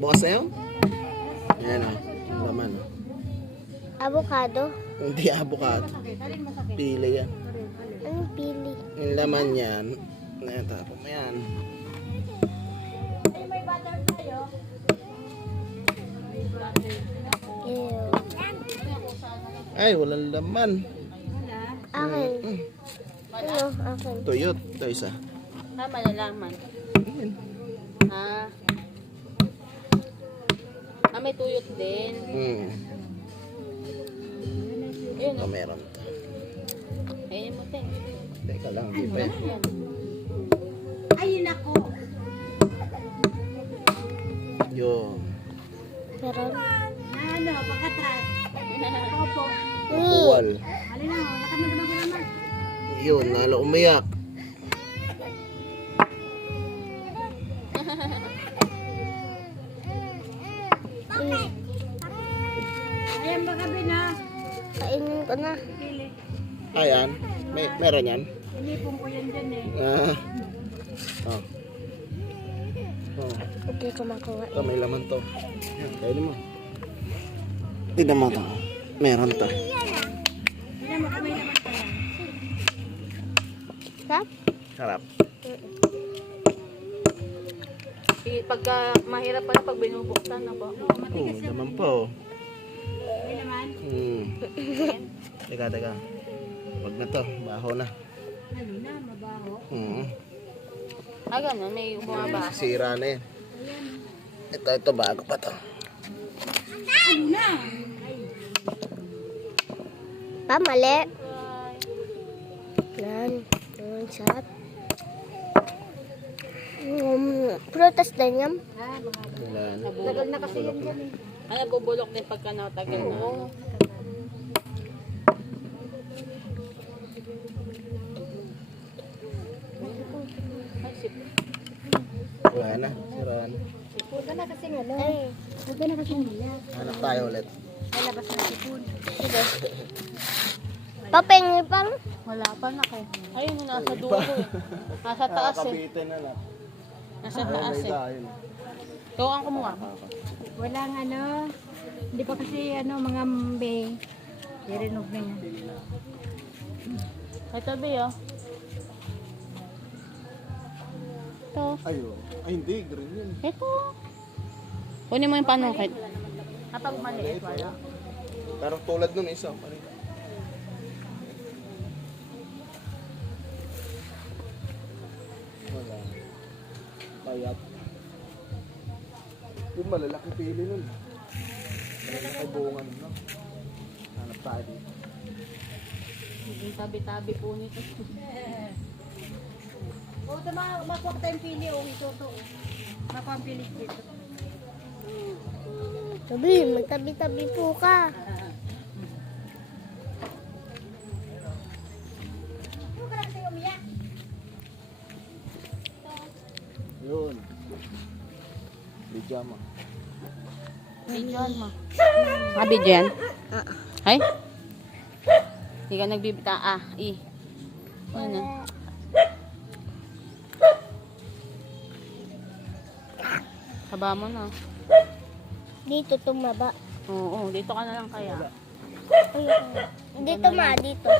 Bukas na yun? Ayan o. Ang laman o. Avocado. Hindi avocado. Pili yan. Anong pili? Yung laman yan. Ayan, tapos mo yan. Ew. Ay, walang laman. Akin. Ano? Akin. Tuyot. Ito isa. Malalaman. Ayan. May tuyot din. Yun, Ito meron to. ayun mo, te. Teka lang, di pa yan. Yan. Ayun ako. Yun. Meron. Na ano, pagkatras. Opo. Kuwal. Alin na, wala ka naman naman. Yun, lalo umiyak. Ayan baka na. Kainin ko na. Pili. Ayan. Meron yan. Inipon ko yan dyan eh. Ah. Oh. Oh. Hindi ko makuha. Ito, may laman to. Yan, kainin mo. Tignan mo to. Meron to. Ayan mo kung may naman pa yan. Sarap? Sarap. Pagka mahirap pala pag binubuksan na po. Oh, laman po. May naman. Teka. Wag na to. Baho na. Ano na, mabaho. Ganun, may bumaba. Sira na yan. Ito, bago pa to. Ano na? Pa, mali. Yan. Yan, sarap. Prutas din yan. Wala na. Tagal na kasi yan dyan eh. Bubulok din pagka natagal na. Wala na. Sira na. Huwag ka na kasi ano. Ay, Huwag ka na kasi nila. Hanap tayo ulit. Ay, labas na sipon. papengi pang. Wala pa na kay. Ayun, nasa dulo eh. Nasa taas eh. Nakabitin na lang. Nasa taas eh. Ayun. Tuwang ko mukha. Walang ano. Hindi pa kasi ano, mga mbe. I-renog na yan. Ay, tabi oh. Ito. Ayun. Ay, hindi. Green yun. Ito. Kunin mo yung panungkit. Kapag maliit, wala. Pero tulad nun isa. Wala. Payat. Yung malalaki pili nun. Malalaki bunga nun. No? Hanap tayo dito. Yung tabi-tabi po nito. O, makuha ka tayong pili. O, ito to. Makuha ang pili dito. Sabi, magtabi-tabi po ka. Yun. Bijama. Bidyan mo. Bidyan? Ay? Hindi ka nagbibita. Ano? Haba mo na. Dito tumaba. Oo, dito ka na lang kaya. Dito dito.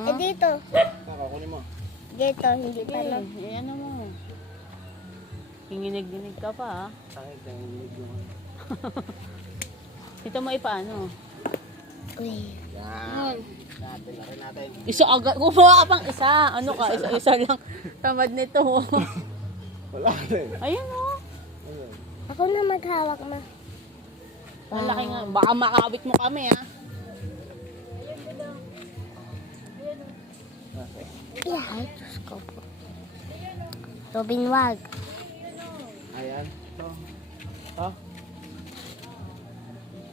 Eh, dito. Kakakunin mo. Dito, hindi pa na. Ano mo? Pinginig-ginig ka pa Sakit na yung Dito mo ipaano? Uy. Yan. Natin na rin natin. Isa agad. Gumawa ka pang isa. Ano ka? Isa lang. Tamad nito. Wala rin. Ayun o. Ayun. Ako na maghawak ma. Malaki nga. Baka makawit mo kami ha. Yeah, ay, Diyos ko po. Robin, wag. Ayan. Ito. Ha?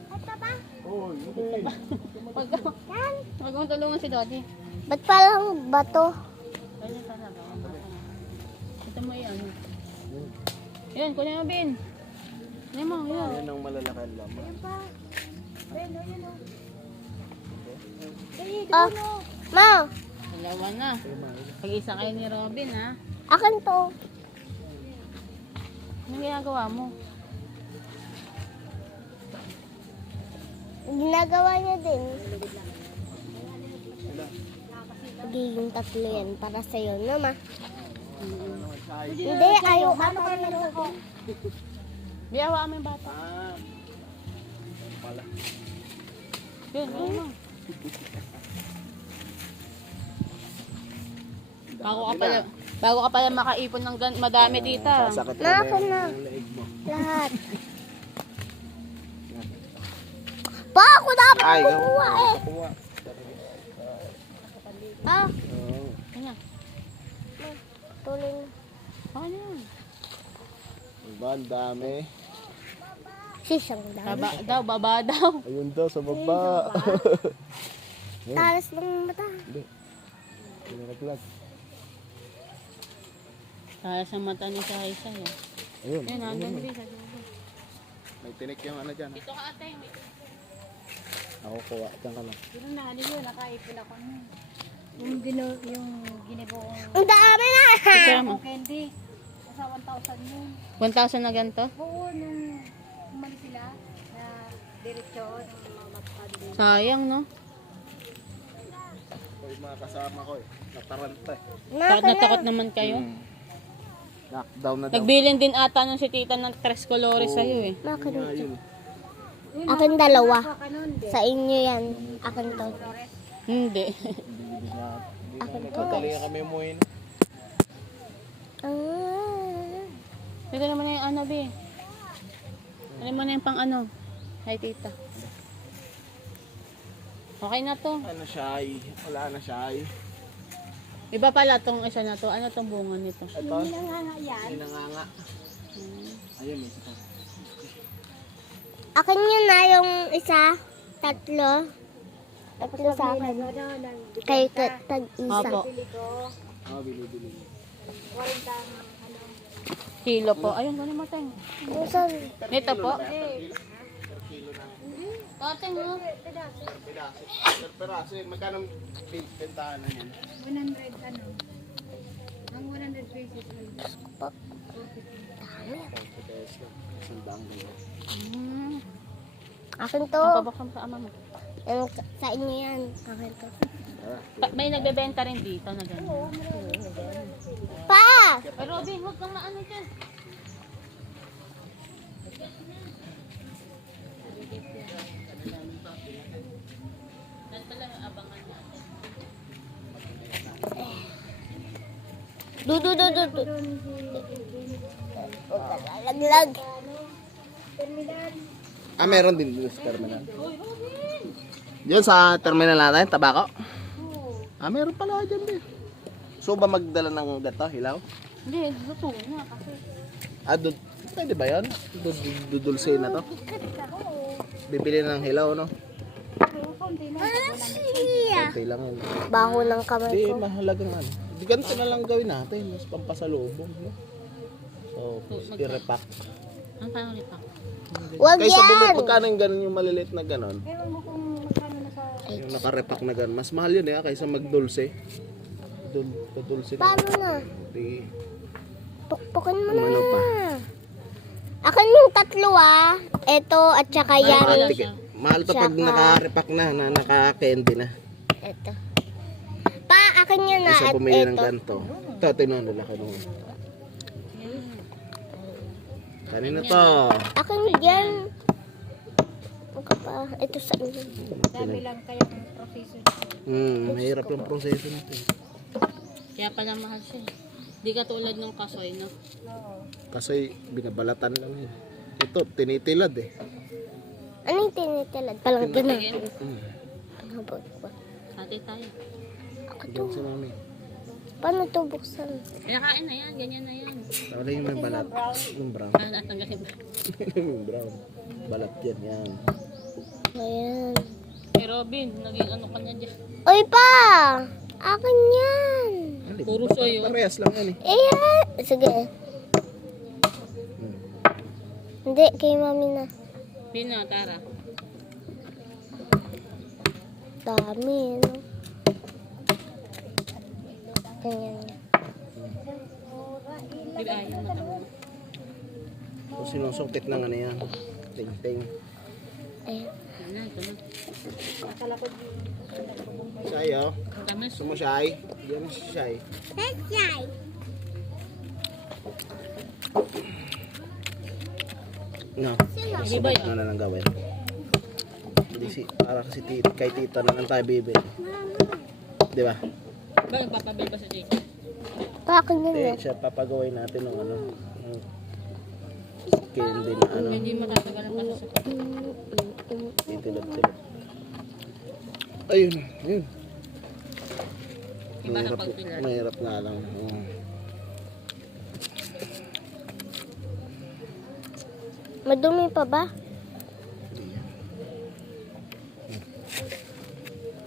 Ito ba? Oh, yun. Huwag mong tulungan si Dodi. Ba't parang bato? Ganyan talaga. Ito mo yan. Yan, kunin mo bin. Kunin mo, yan. Ayan ang malalaki ang laman. Oh, ma, Dalawa na. Pag-isa kayo ni Robin ha. akin to. Anong ginagawa mo? Ginagawa niya din. Magiging 3 yan para sa'yo, no, ma? Hindi, ayaw ka pa nito. Biyawa kami yung bata. Pala. Yun, ano? Bago ka pala makaipon ng madami dito. Sasakit Nako na. yung leeg mo. Lahat. Pa, ako dapat Ay, kukuha eh. kukuha. Ah, Oo. Kanya. tuloy na. Ano yun? Diba, ang dami. Sisang dami. Baba daw. Ayun daw, sa baba. Talas ng mata. Hindi. Pinaraglag. Kaya sa mata ni Sahay-Say. Ayun. Yan, hanggang ayun. dito. May tinik yung ano dyan. Dito ka ate. Ako kuha. Diyan ka lang. Yun na, ano yun, nakaipon ako nun. Yung ginibong Ang dami na! Kasama. candy. Sa 1,000 yun. 1,000 na ganito? Oo, nung umalis sila, na diretso, ng mga matkandi. Sayang, no? Ito yung mga kasama ko eh. Nataranta eh. Takot na takot naman kayo. Knockdown na daw. Nagbilin din ata ng si tita ng 3 colores sa'yo eh. Bakit Nga ito? yun. Akin dalawa. Baka nun, di. Sa inyo yan. Akin to. Hindi. Akin to. Madali kami umuwi na. Ah. Dito naman na yung ano, be. Ano mo na yung pang ano? Hi, tita. Okay na to. Ano siya ay? Wala na siya ay. Iba pala tong isa na to. Ano tong bunga nito? Ito. Nanganga yan. Ay nanganga. Ayun eh. Ito. Akin yun na yung isa. 3. 3 sa akin. Kayo tag-isa. Opo. Ah, bili-bili. 40 ano. Kilo po. Ayun, gano'n mo, Teng. Saan? Nito po. Teng, mo. Piraso. Per peraso. Magkano bentahan na yan? 100 ano. Ang 100 pesos. Sandang ganyan. Akin to. Ang pabakam sa ama mo. Yung sa inyo yan. Akin to. May nagbebenta rin dito na gano'n. Pa! Pero Robin, huwag kang maano dyan. Du. Laglag. Ah, meron din dito sa terminal. Diyan sa terminal natin, tabako? Ah, meron pala dyan din. So ba magdala ng gato, hilaw? Hindi, gusto na kasi. Ah, pwede ba yun? Dudulse na to? Bibili ng hilaw, no? Siya. Okay lang yun. Baho ng kamay Hindi, ko. mahalagang ano. Di ganito na lang gawin natin. Mas pampasalubong, no? So, i-repack. Ang paano nito? Wag Kaysa bumili, yan. pagkano yung ganun yung maliliit na ganon? Ewan mo kung magkano na sa... Yung nakarepack na ganon. Mas mahal yun eh, kaysa magdulse. Dulse na. Paano na? Di, Pukpukin mo na. Ano pa? Akin yung 3 Ito at saka yan. mahal to pag Tsaka- naka-repack na naka-candy na. Ito. Pa, akin yun na. Kaysa At bumili ng ito. ganito. Ito, tinuha nila kanina. Kanina to. Akin yan. Ito pa. Ito sa inyo. Dami lang kaya ng proseso. Mahirap yung proseso nito. Kaya pala mahal siya. Di ka tulad ng kasoy, no? Kasi binabalatan lang yun. Ito, tinitilad eh. Ano yung tinitilad? Palang Tingin. Ano ba? Hati tayo. Ako to. Diyan si mami. Paano ito buksan? Kinakain na yan, ganyan na yan. Wala yung may balat. Yung brown. Ah, natanggalin ba? Yung brown. Balat yan, yan. Ayan. Hey Robin, naging ano ka na dyan. Uy pa! Akin yan. Puro sa'yo. Parehas lang yan eh. Ayan. Sige. Hindi, kay mami na. Pina, Tara. Dami, no? Ganyan. Di ba ayaw mo? Kung sinusungkit ng ano yan. Ting-ting. Eh, Yan na, ito na. Shy, oh. Tamis. Gusto mo shy? Yan si shy. Tatay. No. Sige ba Ano na lang gawin? Hindi para kasi kay tita na lang tayo bibili. Di ba? Bakit papabil pa sa tita? Pakin Hindi, yun. siya papagawin natin ng ano. Ng candy na ano. Hindi matatagal ang pasusukot. Titilap-tilap. Ayun, ayun. Iba na pagpilat. Mahirap nga lang. Madumi pa ba?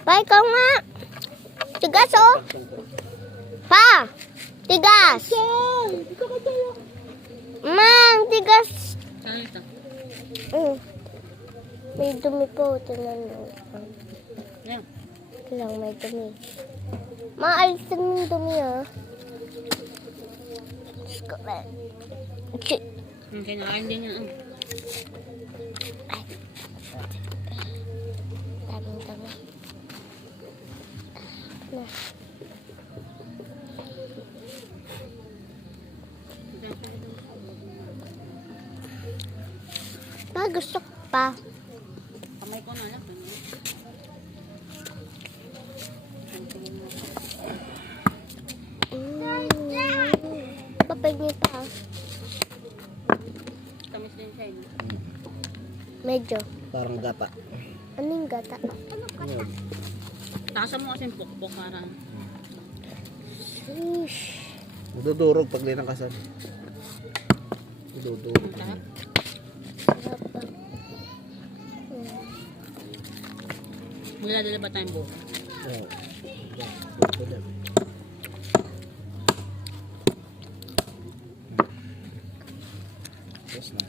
Pa, ikaw nga. Tigas, oh. Pa! Tigas! Mang, tigas. Saan ito? May dumi po. Tingnan mo. Yan. Lang, may dumi. Maalisan mo yung dumi, ah. Diyos ko, man. Shit. Kinakain din yan. Dami. Na. Pa, gusto ko pa. Kamay ko na lang. Papay niya pa. Tamis din siya. Medyo. Parang gata. Ano yung gata? Ayun. Takasan mo kasi yung pukpok parang. Sheesh. Madudurog pag linangkasan. Madudurog. Ang sarap. Sarap pa. Magdadala ba tayong buko? Oo. Ito lang. Yes na.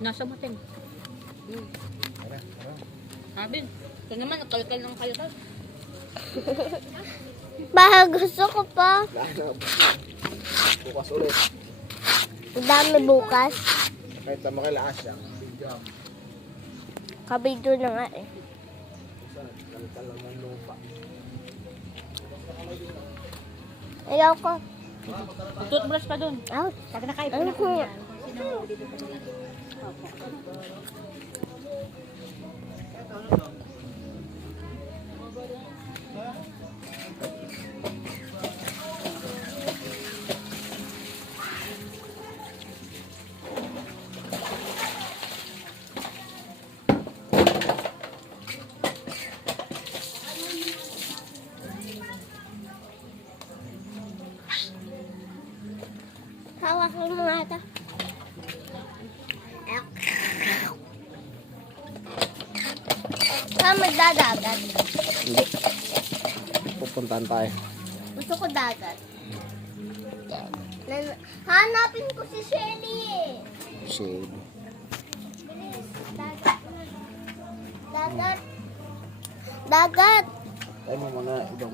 Nasa matin. Tara, tara. Abin, ito naman, nakalkal ng kalkal. Ba, gusto ko pa. Bukas ulit. Ang dami bukas. Kahit na makilaas siya. Video. Kabidyo na nga eh. Kalkal lang ng lupa. Ayaw ko. Toothbrush pa dun. Out. Pag nakaipon Ano ako ko? yan, sino dito pa nila? Hawakan mo nga ito. Saan magdadagat? Hindi. Pupuntahan tayo. Gusto ko dagat. Hanapin ko si Shelly eh. Shade. Bilis. Dagat. Dagat. Dagat. Tayo mo muna ibang